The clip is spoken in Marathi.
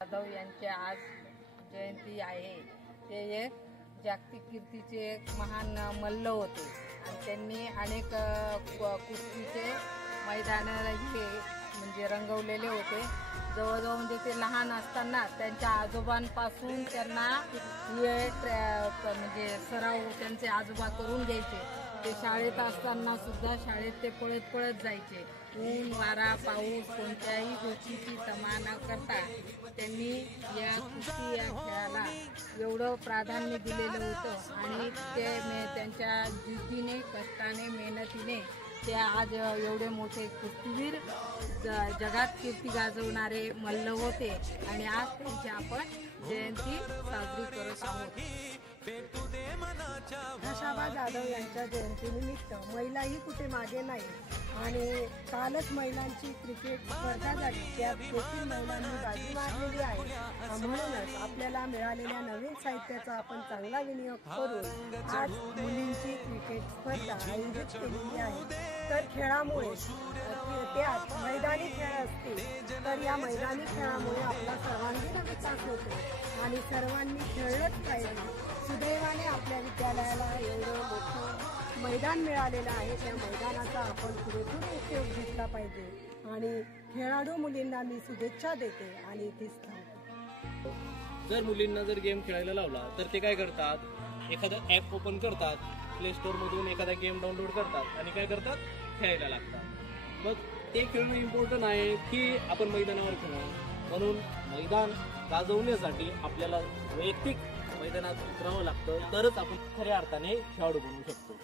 जाधव यांची आज जयंती आहे। ते एक जागतिक कीर्तीचे एक महान मल्ल होते आणि त्यांनी अनेक कुस्तीचे मैदानालाही म्हणजे रंगवलेले होते। जवळजवळ म्हणजे ते लहान असताना त्यांच्या आजोबांपासून त्यांना म्हणजे सराव त्यांचे आजोबा करून घ्यायचे। ते शाळेत असताना सुद्धा शाळेत ते पळत पळत जायचे। ऊन वारा पाऊस कोणत्याही गोष्टीची तमा न करता त्यांनी या कुस्ती या खेळाला एवढं प्राधान्य दिलेलं होतं आणि ते त्यांच्या जिद्दीने कष्टाने मेहनतीने ते आज एवढे मोठे कुस्तीवीर जगात कीर्ती गाजवणारे मल्ल होते आणि आज त्यांची आपण जयंती साजरी करत आहोत। आशाबा जाधव यांच्या जयंतीनिमित्त महिलाही कुठे मागे नाही आणि कालच महिलांची क्रिकेट स्पर्धा झाली, त्यात देखील महिलांनी बाजी मारलेली आहे। म्हणूनच आपल्याला मिळालेल्या नवीन साहित्याचा आपण चांगला विनियोग करून आज मुलींची क्रिकेट स्पर्धा आयोजित केलेली आहे। तर खेळामुळे त्यात मैदानी खेळ असतील तर या मैदानी खेळामुळे आपला सर्वांगीण विकास होतो आणि सर्वांनी खेळलंच पाहिजे। सुदैवाने आपल्या विद्यालयाला एवढं मोठं मैदान मिळालेलं आहे, त्या मैदानाचा आपण पुरेपूर उपयोग घेतला पाहिजे आणि खेळाडू मुलींना मी शुभेच्छा देते आणि तीच थांबते। जर मुलींना जर गेम खेळायला लावला तर ते काय करतात, एखादं ॲप ओपन करतात, प्ले स्टोअरमधून एखादा गेम डाउनलोड करतात आणि काय करतात, खेळायला लागतात। मग ते खेळणं इम्पॉर्टंट आहे की आपण मैदानावर खेळणं? म्हणून मैदान गाजवण्यासाठी आपल्याला वैयक्तिक मैदानात उतरावं लागतं, तरच आपण खऱ्या अर्थाने खेळाडू बनवू शकतो।